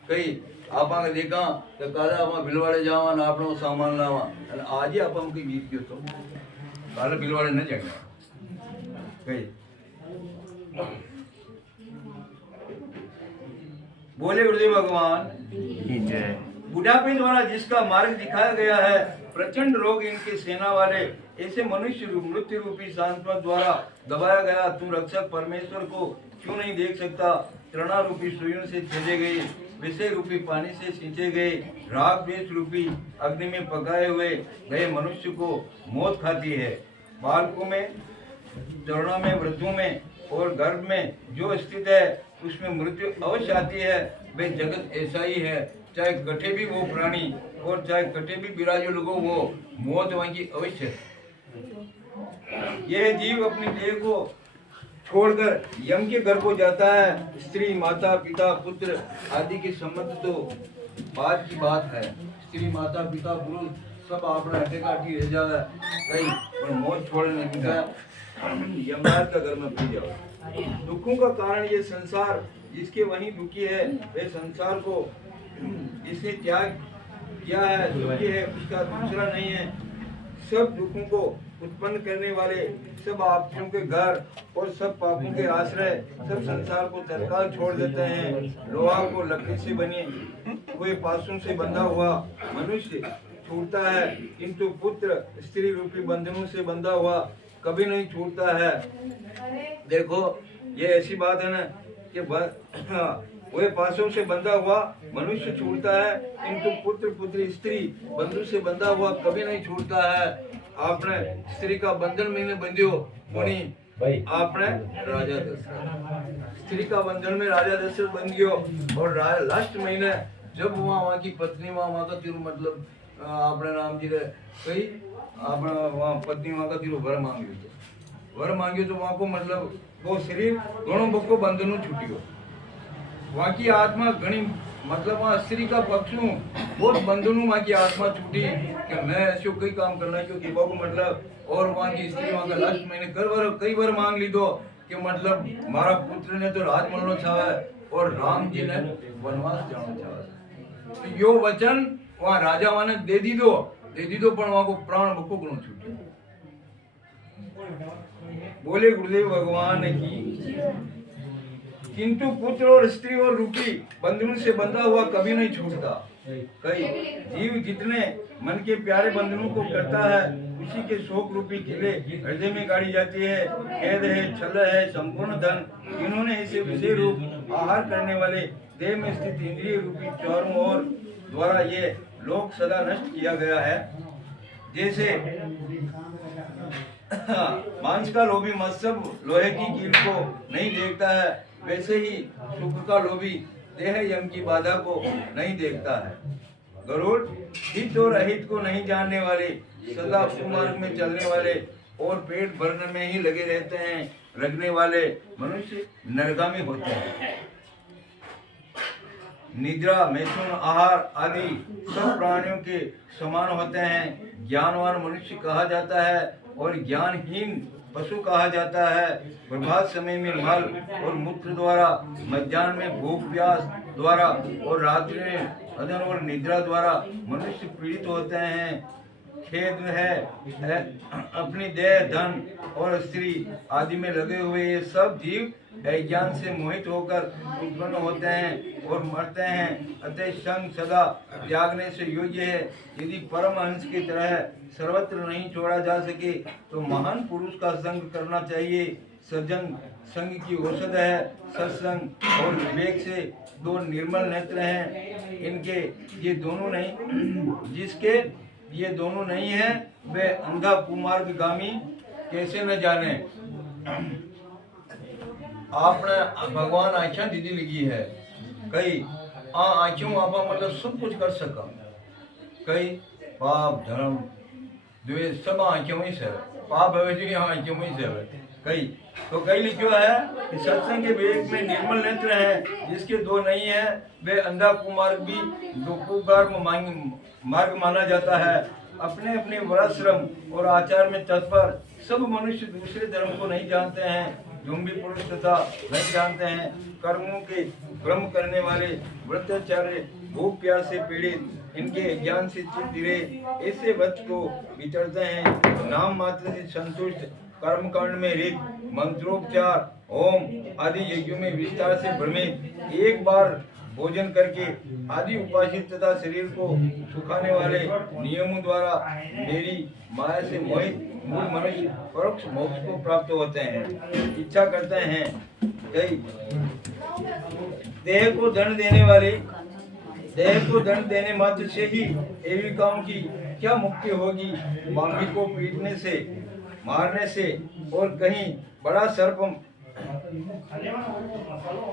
कई आपा ने देखा तो काले आप भिलवाड़े जावा ना आपनो सामान लावा અને આજે આપા કઈ વીત ગયો તો કાલે भिलवाड़े न जाएगा कई। बोले गुरुदेव भगवान जय। बुढ़ापे द्वारा जिसका मार्ग दिखाया गया है, प्रचंड रोग इनके सेना वाले, ऐसे मनुष्य मृत्यु रूपी सांत्वना द्वारा दबाया गया तू रक्षक परमेश्वर को क्यों नहीं देख सकता। तृणा रूपी सुइयों से छेदे गए, विषय रूपी पानी से सींचे गए, राग द्वेष रूपी अग्नि में पकाए हुए गए मनुष्य को मौत खाती है। बालकों में, तरुणों में, वृद्धों में और गर्भ में जो स्थित है उसमें मृत्यु अवश्य आती है। वे जगत ऐसा ही है, चाहे कटे भी वो प्राणी और चाहे कटे भी बिराजो लोगों वो मौत वहीं की अवश्य है। यह जीव अपनी देह को छोड़कर यम के घर को जाता है। स्त्री माता पिता पुत्र आदि के संबंध तो बाद की बात है, स्त्री माता पिता पुरुष सब अपना हटेकाठी रह जाए कहीं पर मौत छोड़ने का यमराज का घर में पी जाओ। दुखों का कारण ये संसार जिसके वहीं दुखी है, वे संसार को जिसने त्याग किया है दुखी है, उसका दूसरा नहीं है। सब दुखों को उत्पन्न करने वाले, सब आपसियों के घर और सब पापों के आश्रय, सब संसार को तत्काल छोड़ देते हैं। लोहा को लकड़ी से बने हुए पासों से बंधा हुआ मनुष्य छूटता है, किंतु पुत्र स्त्री रूपी बंधनों से बंधा हुआ कभी नहीं छूटता है। देखो ये ऐसी बात है ना कि वे पासों से बंधा हुआ मनुष्य छूटता है, किंतु पुत्र पुत्री स्त्री बंधु से बंधा हुआ कभी नहीं छूटता है। आपने स्त्री का बंधन में बंधियो मुनि आपने राजा दशरथ, स्त्री का बंधन में राजा दशरथ बन गयो। और लास्ट महीने जब वहाँ की पत्नी वहाँ का तिरु मतलब आपने राम जी ने कही अपना वहाँ पत्नी वहाँ का तीरो वर मांग्यो तो वर मांग्यो तो वहाँ को मतलब वो शरीर घणो बको बंधनु छूटियो वहाँ की आत्मा घनी मतलब वहाँ स्त्री का पक्षों बहुत बंधनु वहाँ की आत्मा छूटी कि मैं ऐसे कई काम करना क्योंकि बाबू मतलब और वहाँ की स्त्री वहाँ का लास्ट महीने कई बार मांग ली दो कि मतलब हमारा पुत्र ने तो राज मरनो चाहा है और राम जी ने वनवास जाना चाहा है तो यो वचन वहाँ राजा वाने दे दी दो पर वहाँ को प्राण बको गुण छूटे बोले गुरुदेव भगवान की किंतु पुत्र और स्त्री और रूपी बंधन से बंधा हुआ कभी नहीं छूटता कई जीव जितने मन के प्यारे बंधनों को करता है उसी के शोक रूपी किले हृदय में गाड़ी जाती है कैद है छल है संपूर्ण धन इन्होंने इसे विषय रूप आहार करने वाले देह में स्थित इंद्रिय रूपी चारों ओर द्वारा ये लोक सदा नष्ट किया गया है जैसे मांस का लोभी मत्स्य लोहे की कील को नहीं देखता है वैसे ही सुख का लोभी देह यम की बाधा को नहीं देखता है गरुड़ हित और अहित को नहीं जानने वाले सदा कुमार्ग में चलने वाले और पेट भरने में ही लगे रहते हैं रखने वाले मनुष्य नरगामी होते हैं निद्रा मैथुन आहार आदि सब प्राणियों के समान होते हैं ज्ञानवान मनुष्य कहा जाता है और ज्ञानहीन पशु कहा जाता है प्रभात समय में मल और मूत्र द्वारा मध्याह्न में भूख प्यास द्वारा और रात्रि में अदन और निद्रा द्वारा मनुष्य पीड़ित होते हैं खेद है अपनी देह धन और स्त्री आदि में लगे हुए ये सब जीव अज्ञान से मोहित होकर उत्पन्न होते हैं और मरते हैं अतः संग सदा त्यागने से योग्य है यदि परमहंस की तरह सर्वत्र नहीं छोड़ा जा सके तो महान पुरुष का संग करना चाहिए सज्जन संग की औषध है सत्संग और विवेक से दो निर्मल नेत्र हैं इनके ये दोनों नहीं जिसके ये दोनों नहीं है वे अंधा कुमार्गामी कैसे न जाने आपने भगवान आख्या दीदी लिखी है कई आँखों आपा मतलब सब कुछ कर सका कई पाप धर्म द्वेष सब आँखों ही से पाप है आँखों ही से कई तो कई लिखा है कि सत्संग के विवेक में निर्मल नेत्र है जिसके दो नहीं है वे अंधा कुमार्ग भी मार्ग माना जाता है अपने अपने वराश्रम और आचार में तत्पर सब मनुष्य दूसरे धर्म को नहीं जानते हैं जुम्बी पुरुष तथा नहीं जानते हैं कर्मों के भ्रम करने वाले व्रताचार्य भूख प्यास से पीड़ित इनके ज्ञान से चित गिरे ऐसे वत्स को विचरते हैं नाम मात्र से संतुष्ट कर्म कांड में ऋत मंत्रोपचार ओम आदि यज्ञों में विस्तार से भ्रमित एक बार भोजन करके आदि उपासित तथा शरीर को सुखाने वाले नियमों द्वारा मेरी माया से मोहित मूल मनुष्य परोक्ष मोक्ष को प्राप्त होते हैं इच्छा करते हैं कई देह को दंड देने मात्र से ही एविकाओं की क्या मुक्ति होगी मांगी को पीटने से मारने से और कहीं बड़ा सर्प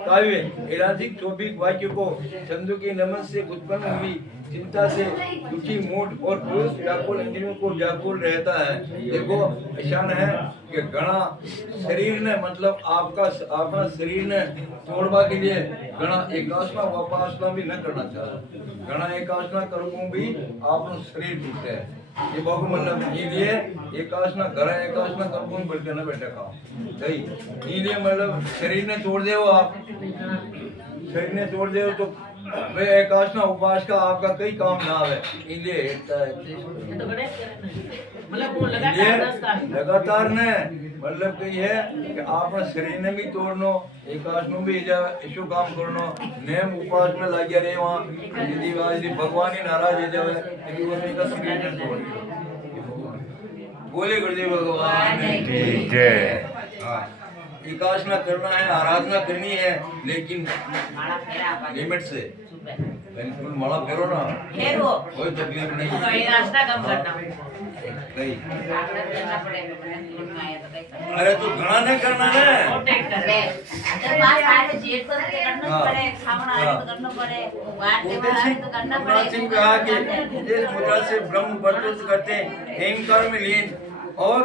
काव्य ऐराधिक चौबिक वाक्य को चंदू के नमन से उत्पन्न हुई चिंता से दुखी मूड और पुरुष व्याकुल इंद्रियों को व्याकुल रहता है देखो ईशान है कि घना शरीर ने मतलब आपका अपना शरीर ने तोड़वा के लिए घना एकासना उपासना भी न करना चाहिए घना एकासना करूँ भी आपका शरीर टूटते है ये बहुत मतलब इसलिए एकासना घर एकासना करूँ बैठे न बैठे खाओ सही इसलिए मतलब शरीर ने तोड़ दे आप शरीर ने तोड़ दे तो वे एकासना उपास का आपका कई काम ना है इसलिए लगातार ने मतलब कही है कि आपने शरीर ने भी तोड़नो एकासनो भी ऐसो काम करनो नेम उपास में लग रहे वहाँ यदि भगवान ही नाराज हो जाए का शरीर ने तोड़ बोले गुरुदेव भगवान एकासना करना है आराधना करनी है लेकिन लिमिट से बिल्कुल माला फेरो ना, फेरो कोई तकलीफ नहीं। तो ये रास्ता कम करना नहीं, रास्ता करना पड़ेगा मैंने तुम में आया तो कहीं करना अरे तू घना नहीं करना है। प्रोटेक्ट कर ले अगर बात आए तो जेट तो करना पड़े, सामने आए तो करना पड़े, बात के बाद आए तो करना पड़े। मुद्रा सिंह कहा कि इस मुद्रा से ब्रह्म वर्चस्व करते हैं, अहंकार में लीन और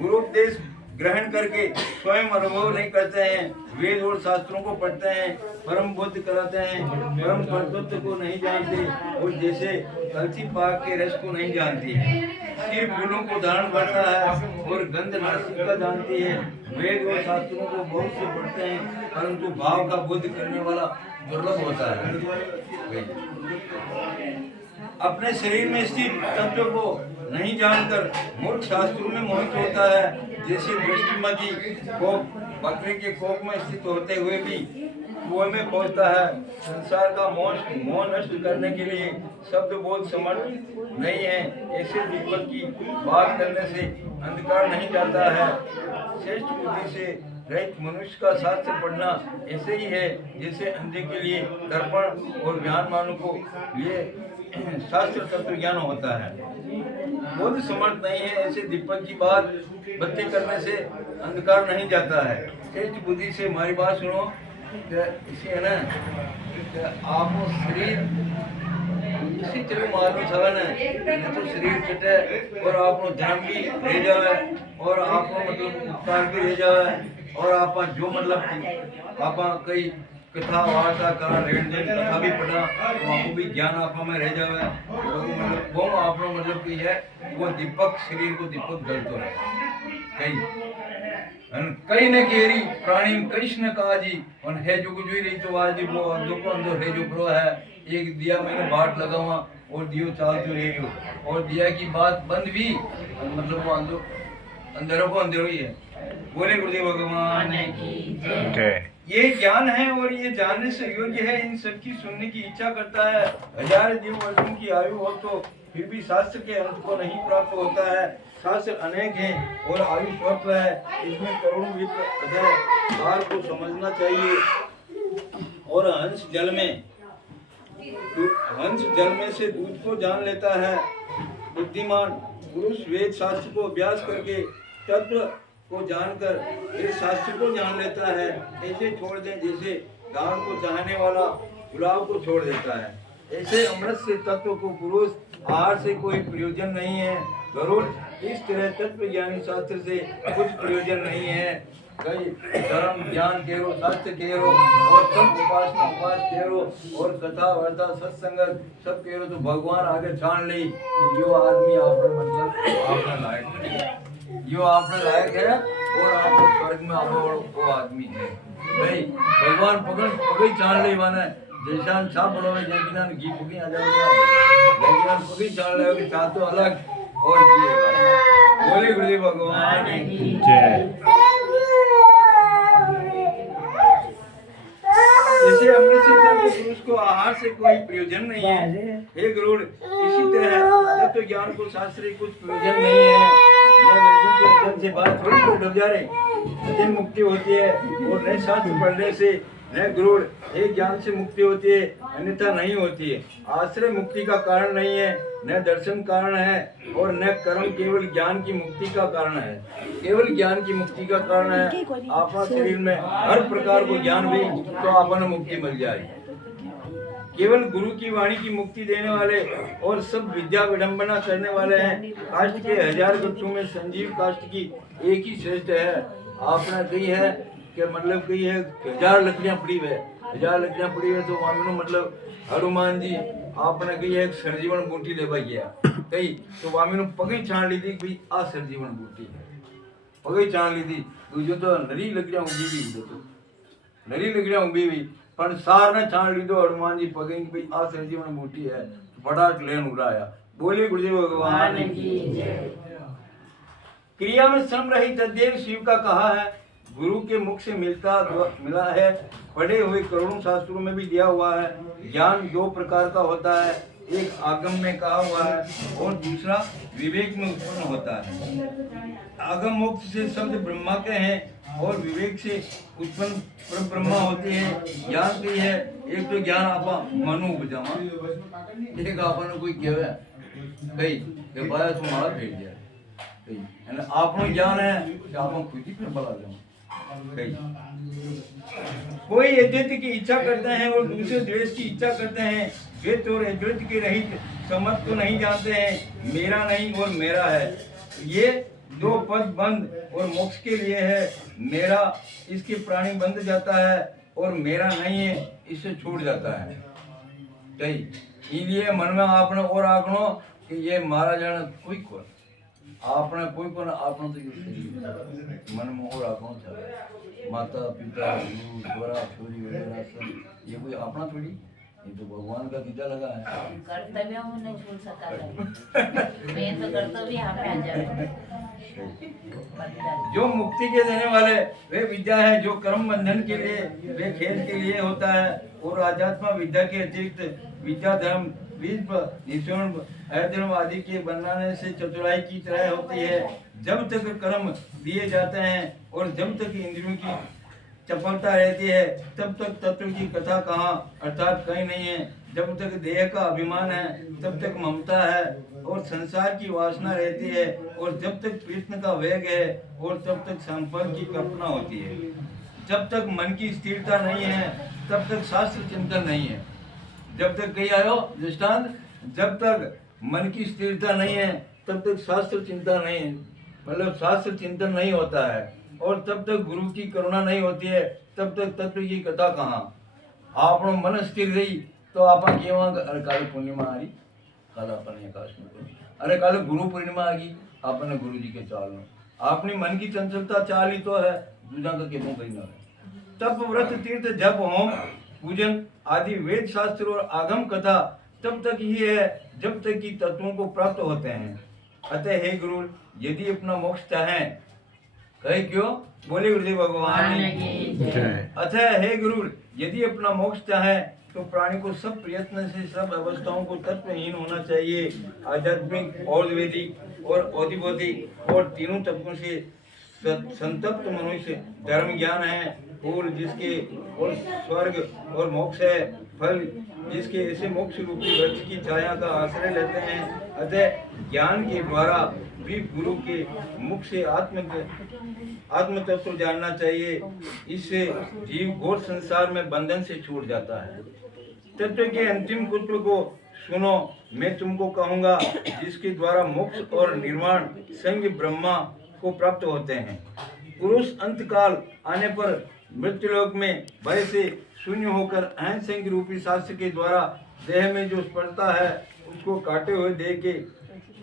गुरु उपदेश ग्रहण करके स्वयं अनुभव नहीं करते हैं, वेद और शास्त्रों को पढ़ते हैं, परम बोध कराते हैं, परम तत्व को नहीं जानते और जैसे कलसी पाक के रस को नहीं जानती है, सिर फूलों को धारण करता है और गंध नासिका जानती है, वेद और शास्त्रों को बहुत से पढ़ते हैं परंतु भाव का बोध करने वाला दुर्लभ होता है। अपने शरीर में स्थित तत्व को नहीं जानकर मूर्ख शास्त्रों में मोहित होता है, जैसे दृष्टिमती को बकरे के कोख में स्थित होते हुए भी कुएं में पहुंचता है। संसार का मोह नष्ट करने के लिए शब्द बोध समर्थ नहीं है, ऐसे दीपक की बात करने से अंधकार नहीं जाता है। श्रेष्ठ बुद्धि से रहित मनुष्य का शास्त्र पढ़ना ऐसे ही है जैसे अंधे के लिए दर्पण और ज्ञानवानों को लिए शास्त्र तत्व ज्ञान होता है। बोध समर्थ नहीं है, ऐसे दीपक की बात बत्ती करने से अंधकार नहीं जाता है। श्रेष्ठ बुद्धि से हमारी बात सुनो, इसी है ना आप शरीर इसी तरह मालूम सवन है तो शरीर कटे और आप जन्म भी ले जाए और आप मतलब उपकार भी ले जाए और आप जो मतलब आप कई कथा वार्ता करा लेन देन कथा भी पढ़ा तो आपको भी ज्ञान आप में रह जावे, मतलब वो आप मतलब की है वो दीपक शरीर को दीपक जलतो है कई ने केरी प्राणी कृष्ण काजी और है जो कुछ भी रही तो आज वो अंधो को अंधो है जो प्रो है, एक दिया मैंने बाट लगावा और दियो चालते रहियो और दिया की बात बंद भी मतलब वो अंधो अंधेरों को अंधेरो ही है। बोले गुरुदेव भगवान की ये ज्ञान है और ये जानने से योग्य है, इन सबकी सुनने की इच्छा करता है। हजार जीव वर्षों की आयु हो तो फिर भी शास्त्र के अंत को नहीं प्राप्त होता है। शास्त्र अनेक हैं और आयु स्वल्प है, इसमें करोड़ों विप्र अध्याय सार को समझना चाहिए। और हंस जल में से दूध को जान लेता है। बुद्धिमान पुरुष वेद शास्त्र को अभ्यास करके तत्व को जानकर फिर शास्त्र को जान लेता है। ऐसे छोड़ दे जैसे दान को चाहने वाला गुलाब को छोड़ देता है, ऐसे अमृत से तत्व को पुरुष आहार से कोई प्रयोजन नहीं है। गरुड़ इस तरह तत्व ज्ञानी शास्त्र से कुछ प्रयोजन नहीं है। कई धर्म ज्ञान केरो शास्त्र केरो और सब उपासना उपास केरो और कथा वार्ता सत्संग सब केरो तो भगवान आगे छान ली जो आदमी आपने मतलब आपका लायक है, जो आपने लायक है और आप स्वर्ग में आओ वो आदमी है भाई। भगवान पकड़ छान ली माने जैसान छाप बनोगे जैकिनान घी पुकी आ जाओगे जैकिनान पकड़ी छान ले कि छाप तो अलग और ये बोले गुरुदेव भगवान की जय। जैसे अमृत से तत्व पुरुष को आहार से कोई प्रयोजन नहीं है, हे गरुड़ इसी तरह तत्व ज्ञान को शास्त्र कुछ प्रयोजन नहीं है। से बात थोड़ी तो डब जा रहे मुक्ति होती है और नए शास्त्र पढ़ने से न गरुड़ एक ज्ञान से मुक्ति होती है अन्यथा नहीं होती है। आश्रय मुक्ति का कारण नहीं है, न दर्शन कारण है और न कर्म, केवल ज्ञान की मुक्ति का कारण है। केवल ज्ञान की मुक्ति का कारण है आपका शरीर में हर प्रकार को ज्ञान भी तो आपन मुक्ति मिल जाए। केवल गुरु की वाणी की मुक्ति देने वाले और सब विद्या विडंबना करने वाले हैं। काष्ट के हजार वृक्षों में संजीव काष्ट की एक ही श्रेष्ठ है। आपने कही है कि मतलब कही है 1000 लकड़ियां पड़ी है, 1000 लकड़ियां पड़ी है तो मानो मतलब हनुमान जी आपने कही है सरजीवन बूटी ले गया कही तो वामी पगी छाण ली थी भाई आ सरजीवन बूटी है, पगी छाण ली थी दूजो तो नरी लकड़ियां उगी भी तो नरी लकड़ियां उगी भी पर सार ने छाण लीधो हनुमान जी पगे भाई आ सरजीवन बूटी है फटाक लेन उड़ाया। बोलिए गुरुदेव भगवान की जय। क्रिया में श्रम रहित देव शिव का कहा है, गुरु के मुख से मिला है। पढ़े हुए करोड़ों शास्त्रों में भी दिया हुआ है। ज्ञान 2 प्रकार का होता है, एक आगम में कहा हुआ है और दूसरा विवेक में उत्पन्न होता है। आगम मोक्ष से शब्द ब्रह्मा के हैं और विवेक से उत्पन्न पर ब्रह्मा होते हैं। ज्ञान कई है, एक तो ज्ञान आपा मनु उपजामा, एक आपने कोई कहवे कई के बाया तो मारा भेज दिया कई, यानी आपनो ज्ञान है कि आपन खुद ही पर बला जाओ कई। कोई अद्वैत की इच्छा करते हैं और दूसरे द्वेष की इच्छा करते हैं, वे तो अद्वैत के रहित समझ को नहीं जानते हैं, मेरा नहीं और मेरा है। ये दो पद बंद और मोक्ष के लिए है, मेरा इसके प्राणी बंध जाता है और मेरा नहीं है इससे छूट जाता है कई। इसलिए मन में आपने और आंकड़ो कि ये मारा जाना कोई को आपने कोई को आपने तो मन में और आंकड़ो था, माता पिता गुरु छोरा छोरी वगैरह सब ये कोई अपना थोड़ी, ये तो भगवान का दीदा लगा है। कर्तव्य में नहीं छोड़ सकता है, मैं तो कर्तव्य यहाँ पे आ जाए। जो मुक्ति के देने वाले वे विद्या है, जो कर्म बंधन के लिए वे खेल के लिए होता है, और आध्यात्म विद्या के अतिरिक्त विद्या धर्म विश्व निषेध अधर्म आदि के बनाने से चतुराई की तरह होती है। जब तक कर्म दिए जाते हैं और जब तक इंद्रियों की चपलता रहती है तब तक तत्व की कथा कहाँ, अर्थात कहीं नहीं है। जब तक देह का अभिमान है तब तक ममता है और संसार की वासना रहती है, और जब तक कृष्ण का वेग है और तब तक संपर्क की कल्पना होती है। जब तक मन की स्थिरता नहीं है तब तक शास्त्र चिंतन नहीं है। जब तक कहीं आयो दृष्टांत, जब तक मन की स्थिरता नहीं है तब तक शास्त्र चिंतन नहीं है, मतलब शास्त्र चिंतन नहीं होता है, और तब तक गुरु की करुणा नहीं होती है, तब तक तत्व की कथा कहाँ। आपनो मन स्थिर रही तो आप अरे काले पूर्णिमा आ रही, कल अपन आकाश में करो, अरे कल गुरु पूर्णिमा आ गई, आपने गुरु जी के चाल लो, आपने मन की चंचलता चाल ही तो है, दूजा का केवों कहीं ना है। तप व्रत तीर्थ जप होम पूजन आदि वेद शास्त्र और आगम कथा तब तक ही है जब तक कि तत्वों को प्राप्त होते हैं। अतः हे गुरु, यदि अपना मोक्ष चाहें, कहे क्यों, बोले गुरुदेव भगवान अतः हे गुरु, यदि अपना मोक्ष चाहे तो प्राणी को सब प्रयत्न से सब अवस्थाओं को तत्वहीन होना चाहिए। आध्यात्मिक और वैदिक और औधिभौतिक और तीनों तत्वों से संतप्त मनुष्य धर्म ज्ञान है, फूल जिसके और स्वर्ग और मोक्ष है, फल जिसके ऐसे मोक्ष रूपी वृक्ष की छाया का आश्रय लेते हैं। अतः ज्ञान के द्वारा भी गुरु के मुख से आत्म तत्व जानना चाहिए। इससे जीव घोर संसार में बंधन से छूट जाता है। तत्व के अंतिम कुत्व को सुनो, मैं तुमको कहूँगा, जिसके द्वारा मोक्ष और निर्वाण संग ब्रह्मा को प्राप्त होते हैं। पुरुष अंतकाल आने पर मृत्युलोक में भय से शून्य होकर अहं संग रूपी शास्त्र के द्वारा देह में जो स्पर्शता है उसको काटे हुए देह के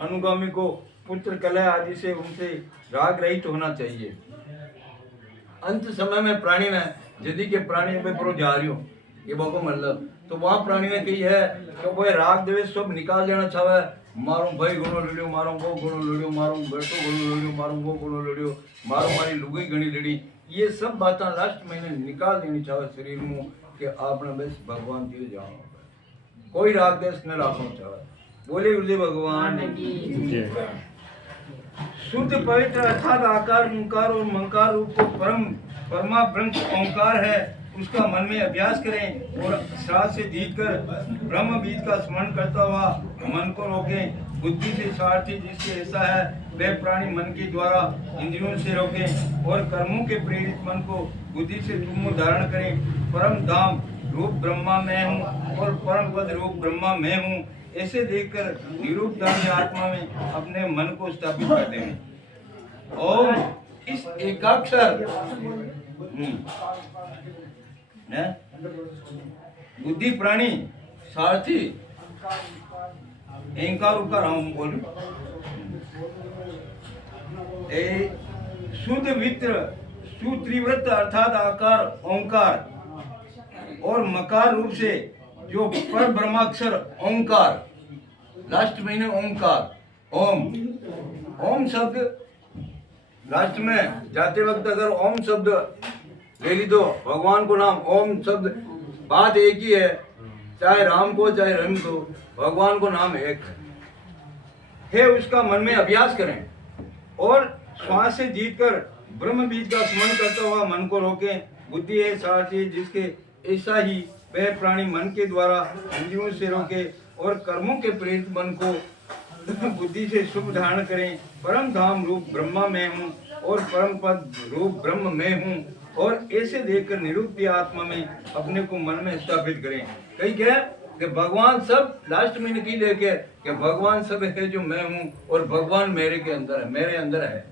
अनुगामी को पुत्र कलह आदि से उनसे राग रहित होना चाहिए। अंत समय में प्राणी में यदि के प्राणी में प्रो जा रही हो ये बाको मतलब तो वहाँ प्राणी में कही है कि वो राग द्वेष सब निकाल देना चाहे, मारो भाई गुणो लड़ियो, मारो वो गुणो लड़ियो, मारो बेटो गुणो लड़ियो, मारो वो गुणो लड़ियो, मारो मारी लुगाई घनी लड़ी, ये सब बातें लास्ट महीने निकाल देनी चाहिए शरीर में कि आपने बस भगवान की जाओ, कोई राग द्वेष न रखना चाहिए। बोले गुरुदेव भगवान शुद्ध पवित्र अर्थात आकार ओंकार और मंकार रूप को परमा ब्रह्म ओंकार है, उसका मन में अभ्यास करें और श्राद्ध से जीतकर ब्रह्म बीज का स्मरण करता हुआ मन को रोकें। बुद्धि से सारथी जिसके ऐसा है वह प्राणी मन के द्वारा इंद्रियों से रोकें और कर्मों के प्रेरित मन को बुद्धि से तुम धारण करें। परम धाम रूप ब्रह्मा मैं हूँ और परम पद रूप ब्रह्मा मैं हूँ, ऐसे देखकर निरूप धाम आत्मा में अपने मन को स्थापित कर दें। और इस एकाक्षर बुद्धि प्राणी सारथी अहंकार उकार हम बोल शुद्ध वित्र सुत्रिवृत्त अर्थात आकार ओंकार और मकार रूप से जो पर ब्रह्माक्षर ओंकार, लास्ट महीने ओंकार ओम, ओम शब्द लास्ट में जाते वक्त अगर ओम शब्द ले ली तो भगवान को नाम ओम शब्द बात एक ही है, चाहे राम को चाहे रहीम को, भगवान को नाम एक है। उसका मन में अभ्यास करें और श्वास से जीतकर ब्रह्म बीज का स्मरण करता हुआ मन को रोकें। बुद्धि है सारथी जिसके, ऐसा ही वह प्राणी मन के द्वारा इंद्रियों से रोके और कर्मों के प्रेरित मन को बुद्धि से शुभ धारण करें। परम धाम रूप ब्रह्मा में हूँ और परम पद रूप ब्रह्म में हूँ, और ऐसे देखकर निरुक्ति आत्मा में अपने को मन में स्थापित करें। कहीं क्या कि भगवान सब, लास्ट में नहीं देखे कि भगवान सब है जो मैं हूँ और भगवान मेरे के अंदर है, मेरे अंदर है।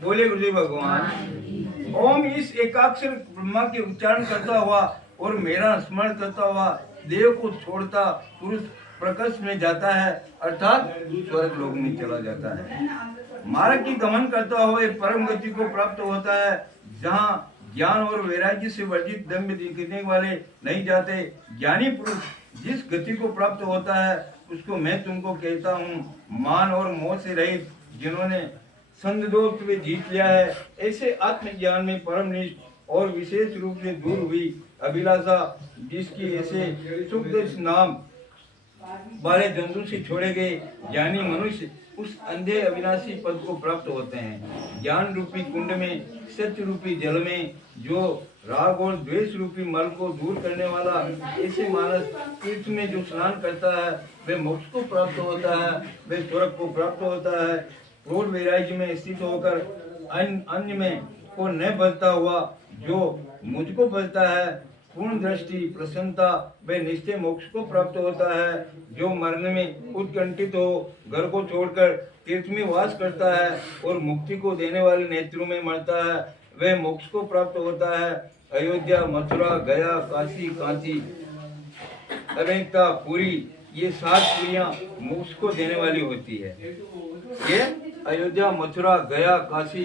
बोले गुरुजी भगवान। ओम इस एकाक्षर ब्रह्मा के उच्चारण करता हुआ और मेरा स्मरण करता हुआ देव को छोड़ता पुरुष प्रकाश में जाता है, अर्थात स्वर्ग लोक में चला जाता है। मार्ग की गमन करता हुआ परम गति को प्राप्त होता है, जहाँ ज्ञान और वैराग्य से वर्जित दम्भ दिखने वाले नहीं जाते। ज्ञानी पुरुष जिस गति को प्राप्त होता है उसको मैं तुमको कहता हूँ। मान और मोह से रहित जिन्होंने संदोष में जीत लिया है, ऐसे आत्मज्ञान में परम निष्ठ और विशेष रूप से दूर हुई अभिलाषा, जिसकी ऐसे सुखदेश नाम वाले जंतु से छोड़े गए ज्ञानी मनुष्य उस अंधे अविनाशी पद को प्राप्त होते हैं। ज्ञान रूपी कुंड में, सत्य रूपी जल में जो राग और द्वेष रूपी मल को दूर करने वाला ऐसे मानस तीर्थ में जो स्नान करता है वह मोक्ष को प्राप्त होता है, वह स्वर्ग को प्राप्त होता है। क्रोध वैराग्य में स्थित होकर अन्य में को न बलता हुआ जो मुझको बलता है, पूर्ण दृष्टि प्रसन्नता व निश्चय मोक्ष को प्राप्त होता है। जो मरने में उत्कंठित हो घर को छोड़कर तीर्थ में वास करता है और मुक्ति को देने वाले नेत्रों में मरता है, वह मोक्ष को प्राप्त होता है। अयोध्या, मथुरा, गया, काशी, कांची, अनेकता, पुरी, ये 7 पुरियां मोक्ष को देने वाली होती है। ये अयोध्या, मथुरा, गया, काशी,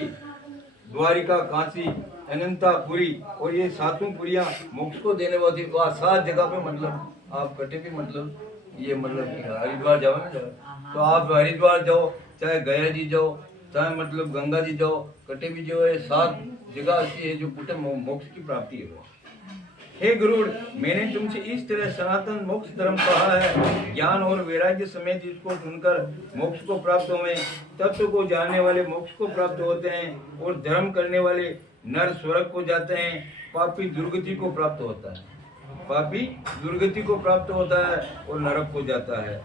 द्वारिका, काशी, अनंतापुरी और ये 7 पुरियां मोक्ष को देने वाली। 7 जगह पे मतलब आप कटे भी मतलब ये मतलब हरिद्वार जाओ ना, तो आप हरिद्वार जाओ, चाहे गया जी जाओ, चाहे मतलब गंगा जी जाओ, कटे भी जो है 7 जगह ऐसी है जो पुटे मोक्ष की प्राप्ति है वो। हे गुरुड़, मैंने तुमसे इस तरह सनातन मोक्ष धर्म कहा है। ज्ञान और वैराग्य समेत इसको सुनकर मोक्ष को प्राप्त हुए। तत्व को जानने वाले मोक्ष को प्राप्त होते हैं और धर्म करने वाले नर स्वर्ग को जाते हैं। पापी दुर्गति को प्राप्त होता है, पापी दुर्गति को प्राप्त होता है और नरक को जाता है।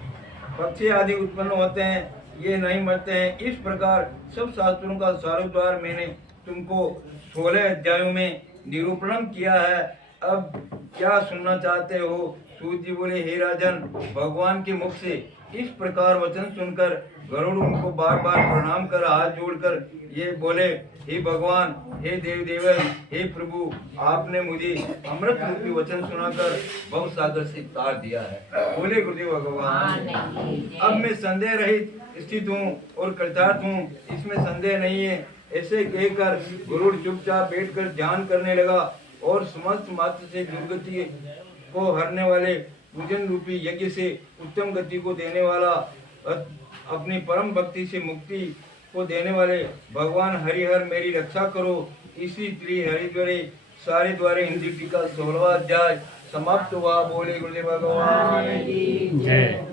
पक्षी आदि उत्पन्न होते हैं, ये नहीं मरते हैं। इस प्रकार सब शास्त्रों का सारोद्धार मैंने तुमको 16 अध्यायों में निरूपण किया है। अब क्या सुनना चाहते हो? सूत जी बोले, हे राजन, भगवान के मुख से इस प्रकार वचन सुनकर गरुड़ उनको बार बार प्रणाम कर हाथ जोड़कर ये बोले, हे भगवान, हे देव देवन, हे प्रभु, आपने मुझे अमृत रूपी वचन सुनाकर भव सागर से तार दिया है। बोले गुरुदेव भगवान। अब मैं संदेह रहित स्थित हूँ और कृतार्थ हूँ, इसमें संदेह नहीं है। ऐसे कहकर गुरुड़ चुपचाप बैठकर ध्यान करने लगा और समस्त मात्र से दुर्गति को हरने वाले पूजन रूपी यज्ञ से उत्तम गति को देने वाला, अपनी परम भक्ति से मुक्ति को देने वाले भगवान हरिहर मेरी रक्षा करो। इसी त्रि हरिद्वारे सारे द्वारे हिंदी टीका 16वां अध्याय समाप्त हुआ। बोले गुरुदेव भगवान जय।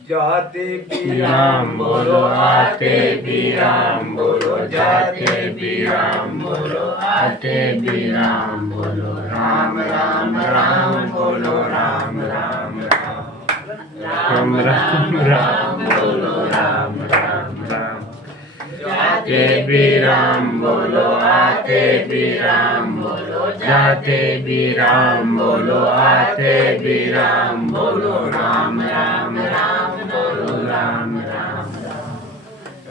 जाते भी राम बोलो, आते भी राम बोलो, जाते भी राम बोलो, आते भी राम बोलो। राम राम राम बोलो, राम राम राम राम राम बोलो, राम राम राम। जाते भी राम बोलो, आते भी राम बोलो, जाते भी राम बोलो, आते भी राम बोलो। राम राम राम बोलो, राम राम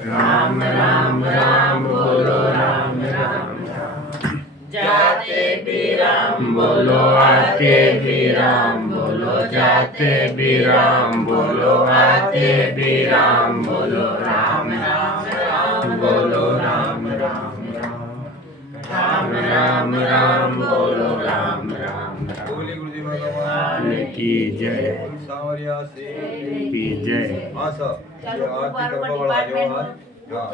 राम राम राम बोलो, राम राम राम। जाते भी राम बोलो, आते भी राम बोलो, जाते भी राम बोलो, आते भी राम बोलो। राम राम राम बोलो, राम राम राम राम राम बोलो, राम राम। बोले गुरुदेव भगवान की जय। सांवरिया से की जय। हाँ सर, ये आरती करवा वाला जो आज